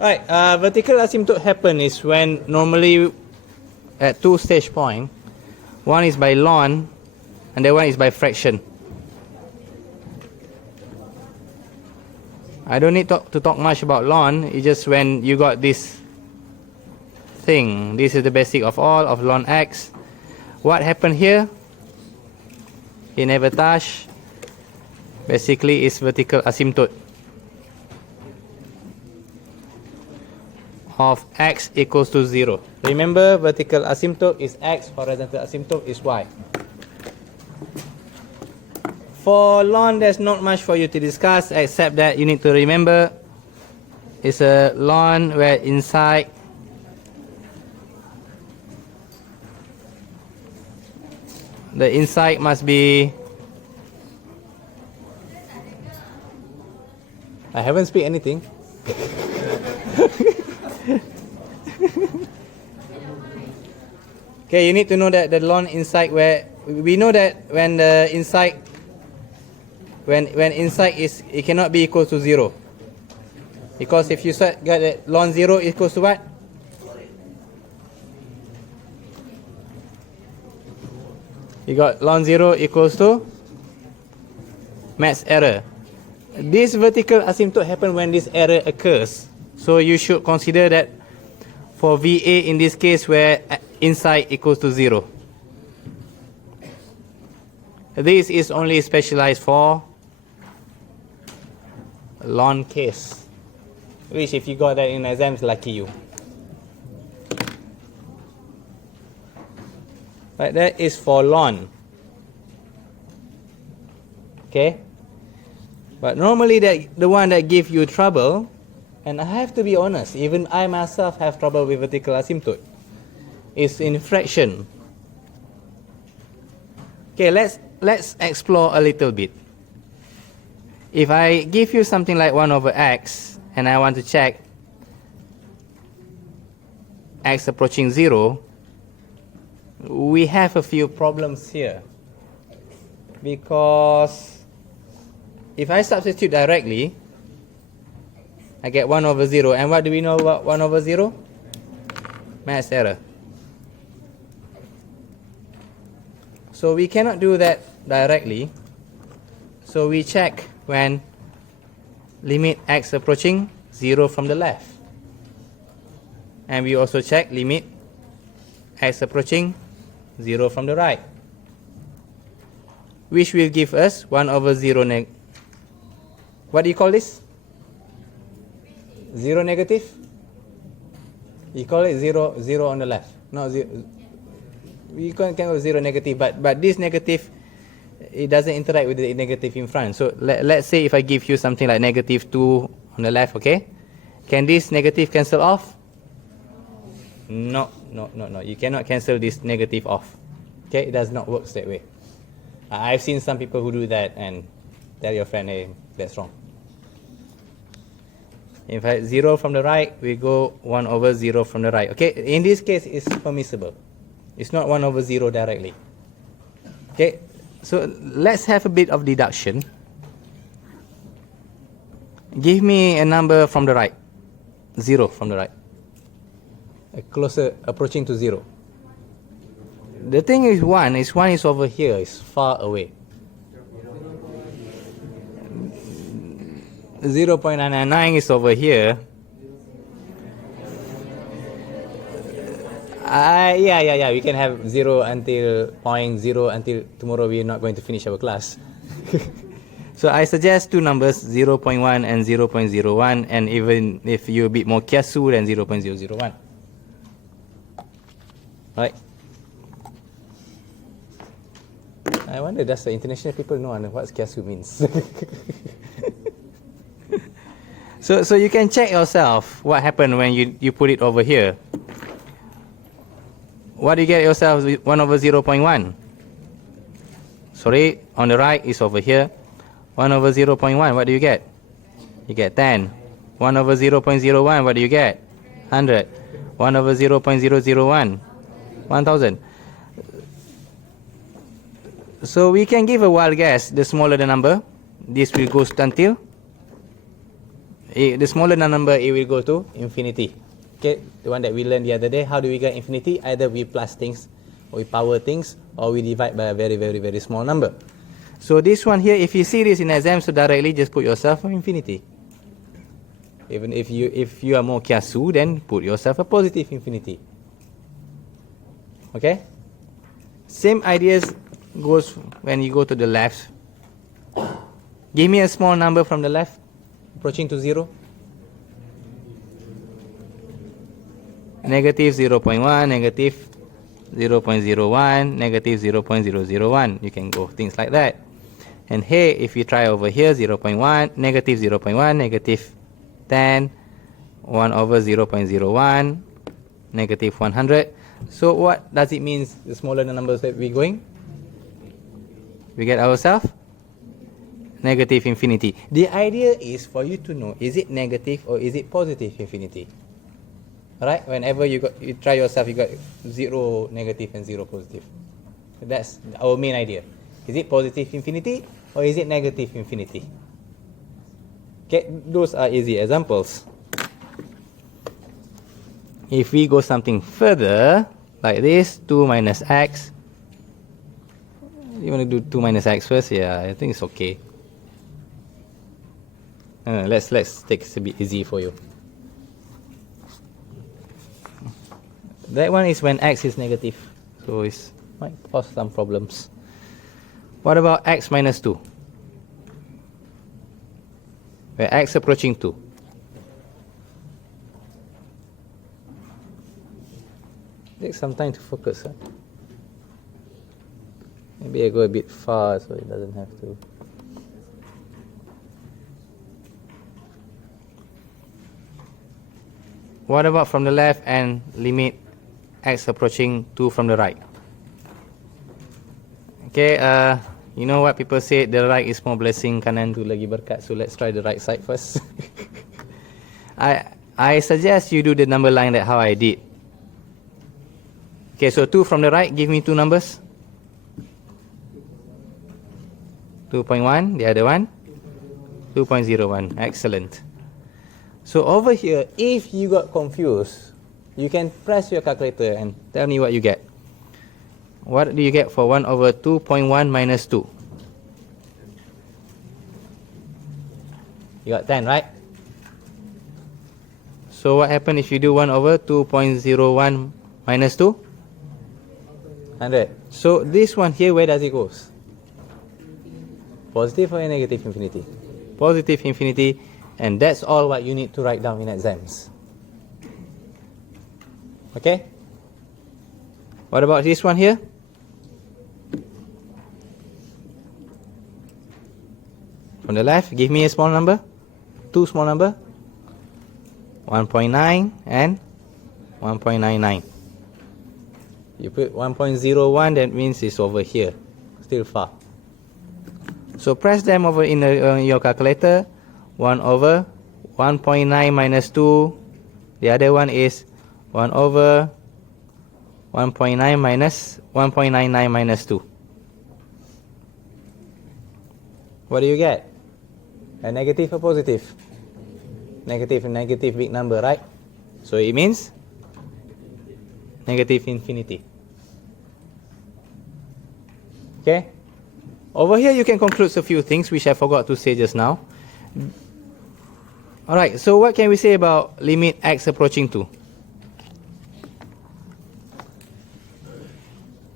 Right, vertical asymptote happen is when normally at two stage point, one is by ln and the one is by fraction. I don't need to talk much about ln, it's just when you got this thing, this is the basic of all of ln x. What happened here? He never touch. Basically is vertical asymptote of x equals to 0. Remember, vertical asymptote is x, horizontal asymptote is y. For ln, there's not much for you to discuss except that you need to remember it's a ln where inside the inside must be, I haven't speak anything. Okay, you need to know that the ln inside, where we know that when the inside, when inside is, it cannot be equal to 0, because if you get that ln 0 equals to what? You got ln 0 equals to maths error. This vertical asymptote happens when this error occurs. So you should consider that for VA in this case where inside equals to 0. This is only specialized for ln case, which if you got that in exams, lucky you. Right, that is for ln. Okay? But normally the one that gives you trouble, and I have to be honest, even I myself have trouble with vertical asymptote, is in fraction. Okay, let's explore a little bit. If I give you something like 1 over x, and I want to check x approaching 0, we have a few problems here. Because if I substitute directly, I get 1 over 0. And what do we know about 1 over 0? Maths error. So we cannot do that directly. So we check when limit x approaching 0 from the left. And we also check limit x approaching 0 from the right, which will give us 1 over 0 what do you call this? 0 negative? You call it 0 on the left. No, 0. We can't go 0 negative, but this negative, it doesn't interact with the negative in front. So let's say if I give you something like negative 2 on the left, okay? Can this negative cancel off? No. You cannot cancel this negative off. Okay, it does not work that way. I've seen some people who do that and tell your friend, hey, that's wrong. In fact, 0 from the right, we go 1 over 0 from the right. Okay, in this case, it's permissible. It's not 1 over 0 directly. Okay, so let's have a bit of deduction. Give me a number from the right. 0 from the right. Closer, approaching to 0. The thing is 1 is over here, it's far away. 0.999 is over here. Yeah, we can have 0 until 0.0 until tomorrow we're not going to finish our class. So I suggest two numbers, 0.1 and 0.01, and even if you're a bit more kiasu, then 0.001. Right? I wonder, does the international people know what kiasu means? So you can check yourself what happened when you put it over here. What do you get yourself with 1 over 0.1? Sorry, on the right is over here. 1 over 0.1, what do you get? You get 10. 1 over 0.01, what do you get? 100. 1 over 0.001, 1000. So we can give a wild guess. The smaller the number, this will go until The smaller the number, it will go to infinity. Okay, the one that we learned the other day. How do we get infinity? Either we plus things, or we power things, or we divide by a very, very, very small number. So this one here, if you see this in exam, so directly just put yourself for infinity. Even if you are more kiasu, then put yourself a positive infinity. Okay? Same ideas goes when you go to the left. Give me a small number from the left, approaching to 0. Negative 0.1, negative 0.01, negative 0.001. You can go things like that. And here, if you try over here, 0.1, negative 0.1, negative 10, 1 over 0.01, negative 100. So what does it mean, the smaller the numbers that we're going? We get ourselves negative infinity. The idea is for you to know, is it negative or is it positive infinity? Right? Whenever you try yourself, you got 0 negative and 0 positive. That's our main idea. Is it positive infinity or is it negative infinity? Okay, those are easy examples. If we go something further, like this, 2 minus x. You want to do 2 minus x first? Yeah, I think it's okay. Let's take it a bit easy for you. That one is when x is negative, so it might cause some problems. What about x minus 2? Where x approaching 2. Take some time to focus. Huh? Maybe I go a bit far so it doesn't have to. What about from the left and limit x approaching 2 from the right? Okay, you know what people say, the right is more blessing, kanan tu lagi berkat. So let's try the right side first. I suggest you do the number line that how I did. Okay, so 2 from the right, give me 2 numbers. 2.1, the other one 2.01. Excellent. So over here, if you got confused, you can press your calculator and tell me what you get. What do you get for 1 over 2.1 minus 2? You got 10, right? So what happens if you do 1 over 2.01 minus 2? 100. So this one here, where does it go? Positive or negative infinity? Positive infinity. And that's all what you need to write down in exams. Okay? What about this one here? From the left, give me a small number. 2 small number. 1.9 and 1.99. You put 1.01, that means it's over here. Still far. So press them over in your calculator. 1 over 1.9 minus 2. The other one is 1 over 1.9 minus 1.99 minus 2. What do you get? A negative or positive? Negative, negative big number, right? So it means negative infinity. Okay? Over here you can conclude a few things which I forgot to say just now. Alright, so what can we say about limit x approaching 2?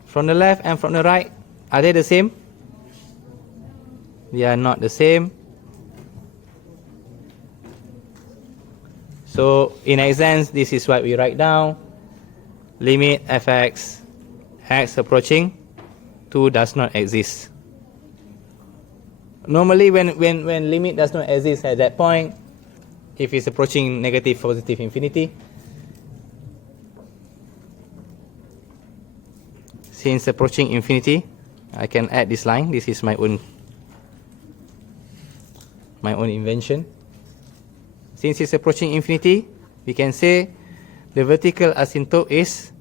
From the left and from the right, are they the same? They are not the same. So in exams, this is what we write down. Limit fx x approaching 2 does not exist. Normally when limit does not exist at that point, if it's approaching negative, positive infinity, since approaching infinity, I can add this line. This is my own invention. Since it's approaching infinity, we can say the vertical asymptote is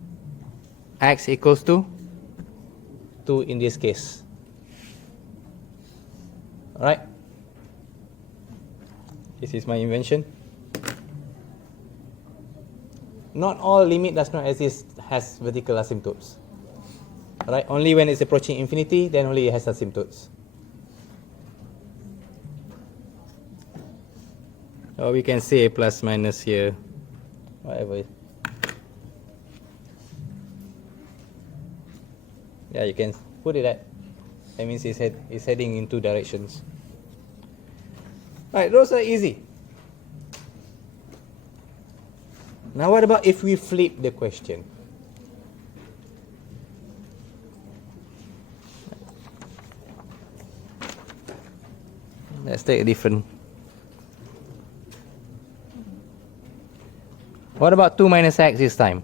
x equals to 2 in this case. Alright? This is my invention. Not all limit does not exist has vertical asymptotes. Right? Only when it's approaching infinity, then only it has asymptotes. Or we can say plus minus here, whatever. Yeah, you can put it at. That means it's heading in two directions. Right, those are easy. Now what about if we flip the question? Let's take a different. What about 2 minus x this time?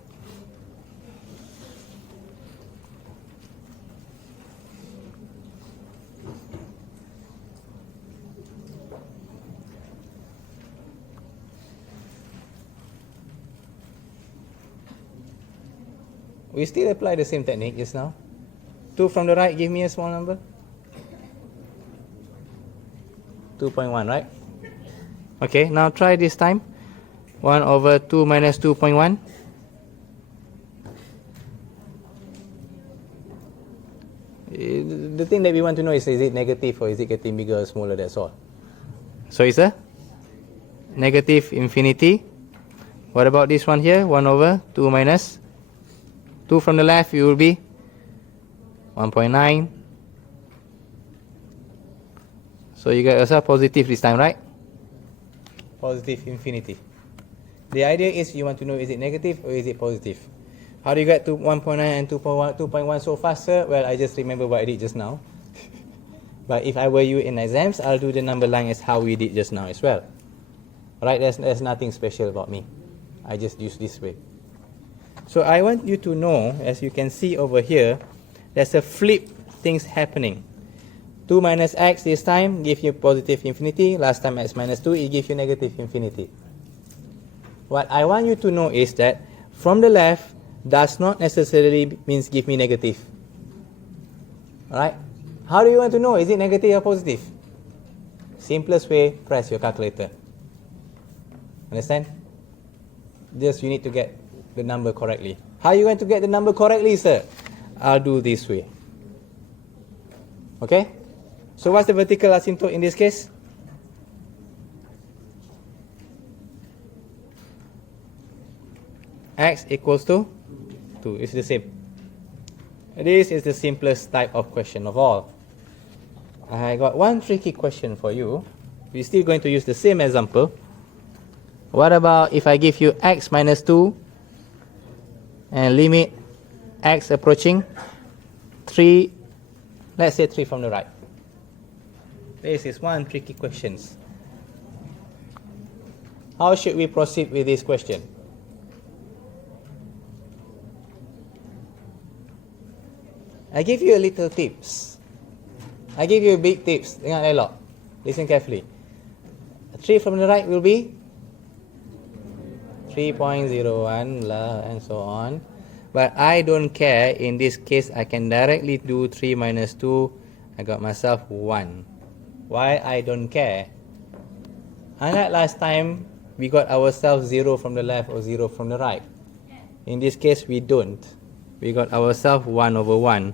We still apply the same technique just now. 2 from the right, give me a small number. 2.1, right? Okay, now try this time. 1 over 2 minus 2.1. The thing that we want to know is it negative or is it getting bigger or smaller, that's all. So it's a negative infinity. What about this one here? 1 over 2 minus 2 from the left, it will be 1.9. So you get yourself positive this time, right? Positive infinity. The idea is you want to know is it negative or is it positive. How do you get to 1.9 and 2.1 so fast, sir? Well, I just remember what I did just now. But if I were you in exams, I'll do the number line as how we did just now as well. Right? There's nothing special about me. I just use this way. So I want you to know, as you can see over here, there's a flip things happening. 2 minus x this time give you positive infinity. Last time x minus 2, it gives you negative infinity. What I want you to know is that from the left does not necessarily means give me negative. Alright? How do you want to know? Is it negative or positive? Simplest way, press your calculator. Understand? Just you need to get the number correctly. How are you going to get the number correctly, sir? I'll do this way. Okay? So what's the vertical asymptote in this case? X equals to 2. It's the same. This is the simplest type of question of all. I got one tricky question for you. We're still going to use the same example. What about if I give you x minus 2 and limit x approaching 3, let's say 3 from the right. This is one tricky question. How should we proceed with this question? I give you a little tips. I give you a big tips. Dengar elok. Listen carefully. 3 from the right will be 3.01 lah, and so on. But I don't care. In this case, I can directly do 3 minus 2. I got myself 1. Why I don't care? Unlike last time, we got ourselves 0 from the left or 0 from the right. In this case, we don't. We got ourselves 1 over 1.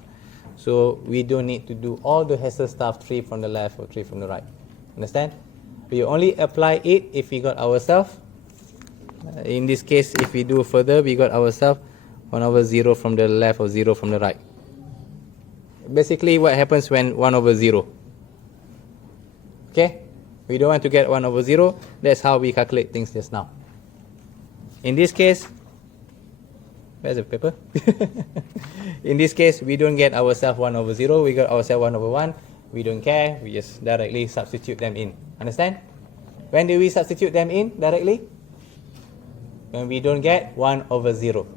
So we don't need to do all the hassle stuff, 3 from the left or 3 from the right. Understand? We only apply it if we got ourselves. In this case, if we do further, we got ourselves 1 over 0 from the left or 0 from the right. Basically, what happens when 1 over 0? Okay? We don't want to get 1 over 0. That's how we calculate things just now. In this case, where's the paper? In this case, we don't get ourselves 1 over 0. We got ourselves 1 over 1. We don't care. We just directly substitute them in. Understand? When do we substitute them in directly? When we don't get 1 over 0.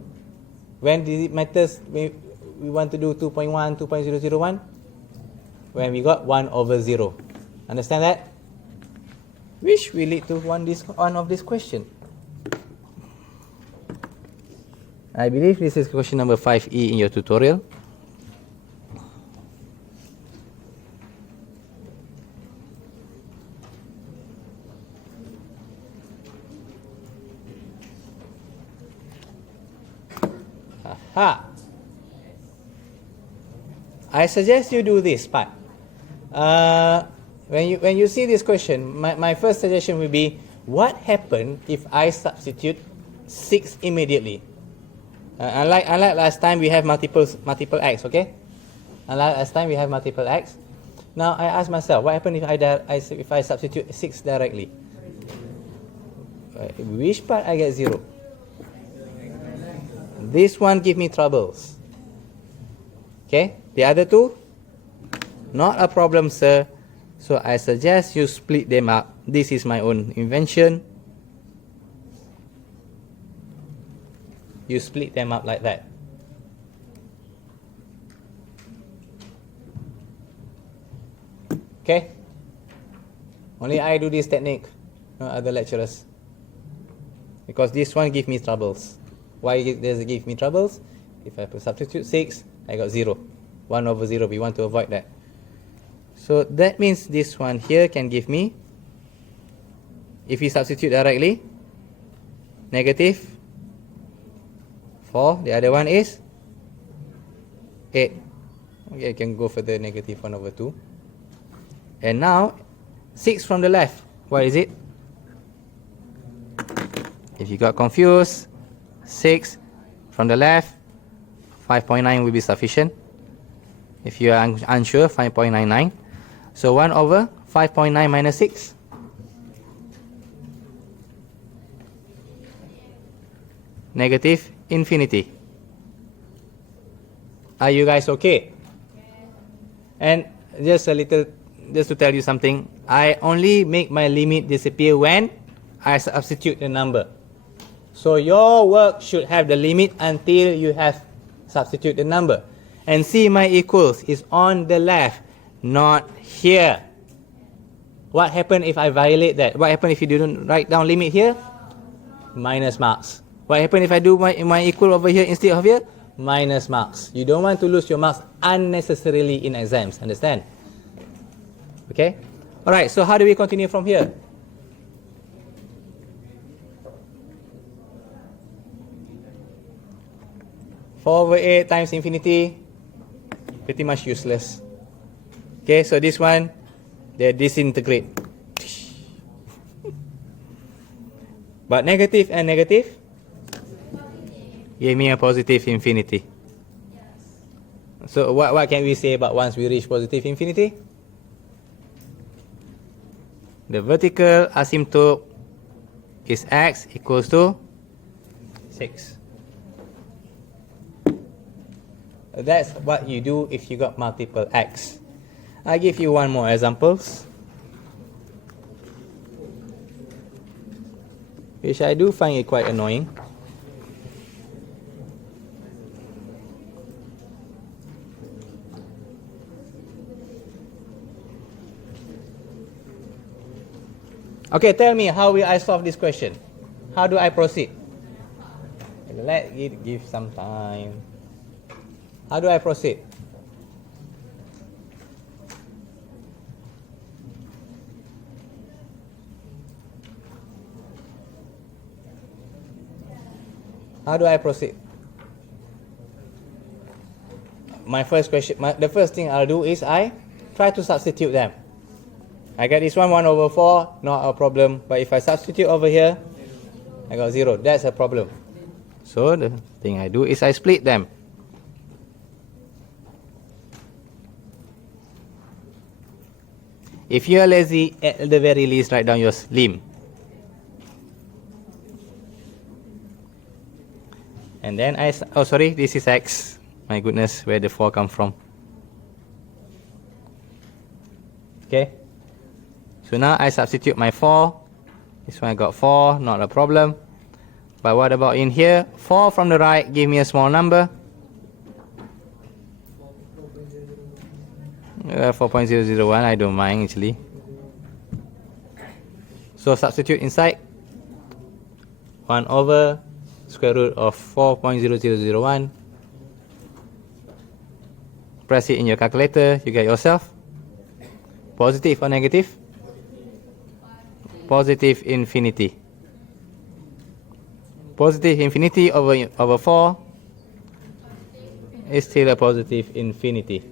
When does it matter? We want to do 2.1, 2.001? When we got 1 over 0. Understand that? Which will lead to one of this question. I believe this is question number 5E in your tutorial. I suggest you do this part. When you see this question, my first suggestion will be, what happens if I substitute 6 immediately? Unlike last time, we have multiple x, okay? Unlike last time, we have multiple x. Now I ask myself, what happens if I substitute 6 directly? Which part I get 0? This one give me troubles. Okay, the other two, not a problem, sir. So I suggest you split them up. This is my own invention. You split them up like that. Okay? Only I do this technique, no other lecturers. Because this one give me troubles. Why does it give me troubles? If I substitute 6, I got 0. 1 over 0, we want to avoid that. So that means this one here can give me, if we substitute directly, negative 4. The other one is 8. Okay, I can go for the negative 1 over 2. And now, 6 from the left. What is it? If you got confused, 6 from the left, 5.9 will be sufficient. If you are unsure, 5.99. So 1 over 5.9 minus 6. Negative infinity. Are you guys okay? And just to tell you something, I only make my limit disappear when I substitute the number. So your work should have the limit until you have substitute the number. And see, my equals is on the left, not here. What happens if I violate that? What happens if you didn't write down limit here? Minus marks. What happens if I do my equal over here instead of here? Minus marks. You don't want to lose your marks unnecessarily in exams. Understand? Okay? Alright, so how do we continue from here? Four over 8 times infinity, pretty much useless. Okay, so this one, they disintegrate. But negative and negative give me a positive infinity. So what can we say about once we reach positive infinity? The vertical asymptote is x equals to 6. That's what you do if you got multiple x. I give you one more examples, which I do find it quite annoying. Okay, tell me, how will I solve this question? How do I proceed? Let it give some time. How do I proceed? How do I proceed? My first question, the first thing I'll do is I try to substitute them. I get this one, 1 over 4, not a problem. But if I substitute over here, I got 0. That's a problem. So the thing I do is I split them. If you are lazy, at the very least, write down your lim. And then oh sorry, this is x. My goodness, where the 4 come from? Okay. So now I substitute my 4. This one I got 4, not a problem. But what about in here? 4 from the right, give me a small number. 4.001, I don't mind actually. So substitute inside 1 over square root of 4.0001. Press it in your calculator, you get yourself positive or negative? Positive infinity. Positive infinity over 4. is still a positive infinity.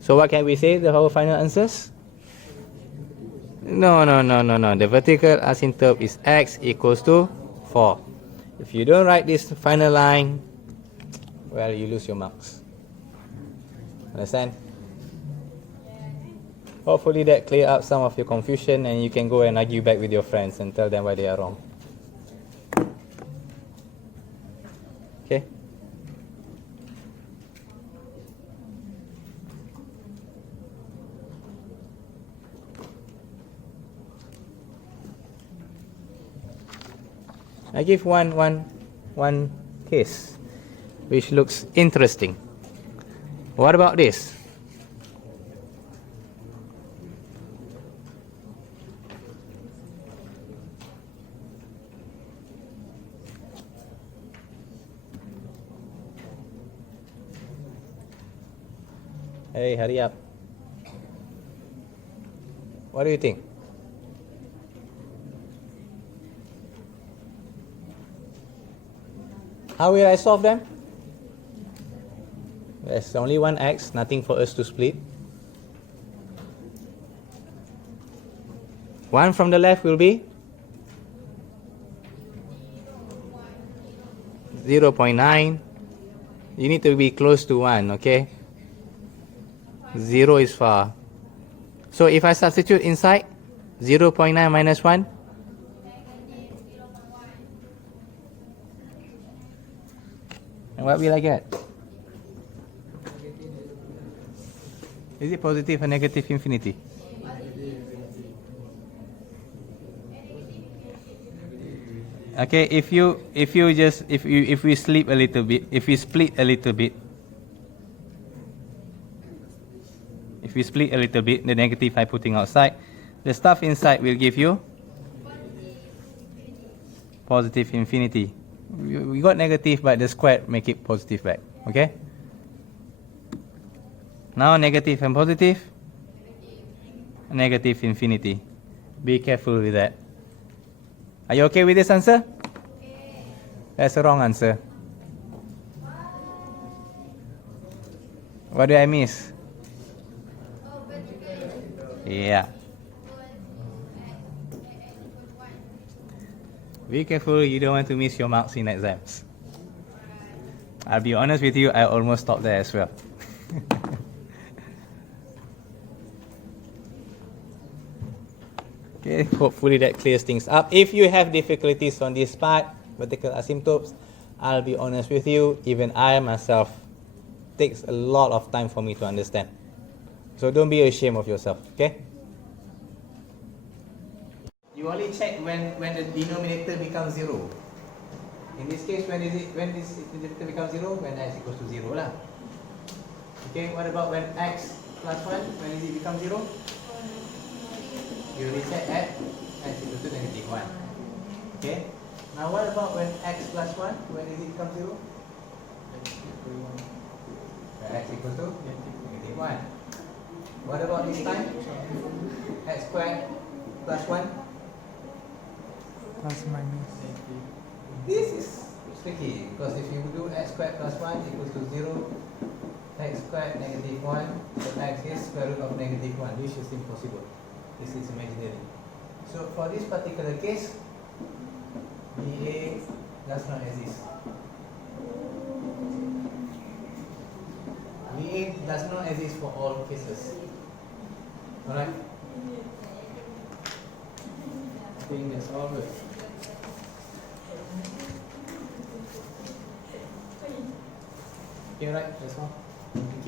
So what can we say, our final answers? No. The vertical asymptote is x equals to 4. If you don't write this final line, well, you lose your marks. Understand? Hopefully that clear up some of your confusion, and you can go and argue back with your friends and tell them why they are wrong. Okay? I give one case which looks interesting. What about this? Hey, hurry up. What do you think? How will I solve them? There's only one x, nothing for us to split. One from the left will be 0.9. You need to be close to 1, okay? 0 is far. So if I substitute inside 0.9 minus 1, and what will I get? Is it positive or negative infinity? Okay, if we split a little bit, if we split a little bit, the negative I'm putting outside, the stuff inside will give you positive infinity. We got negative, but the square make it positive back. Okay? Now negative and positive, negative infinity. Be careful with that. Are you okay with this answer? That's the wrong answer. What do I miss? Yeah. Be careful, you don't want to miss your marks in exams. I'll be honest with you, I almost stopped there as well. Okay, hopefully that clears things up. If you have difficulties on this part, vertical asymptotes, I'll be honest with you, even I myself takes a lot of time for me to understand. So don't be ashamed of yourself, okay? You only check when the denominator becomes 0. In this case, when this denominator becomes 0? When x equals to 0 lah. Okay, what about when x plus 1? When does it become 0? You only check at x equals to negative 1. Okay, now what about when x plus 1? When does it become 0? When x equals to negative 1. What about this time? X squared plus 1? Plus minus. This is tricky, because if you do x squared plus 1 equals to 0, x squared negative 1, so x is square root of negative 1, which is impossible. This is imaginary. So for this particular case, dA does not exist. dA does not exist for all cases. Alright? I think that's all good. Okay, right, that's all. Thank you.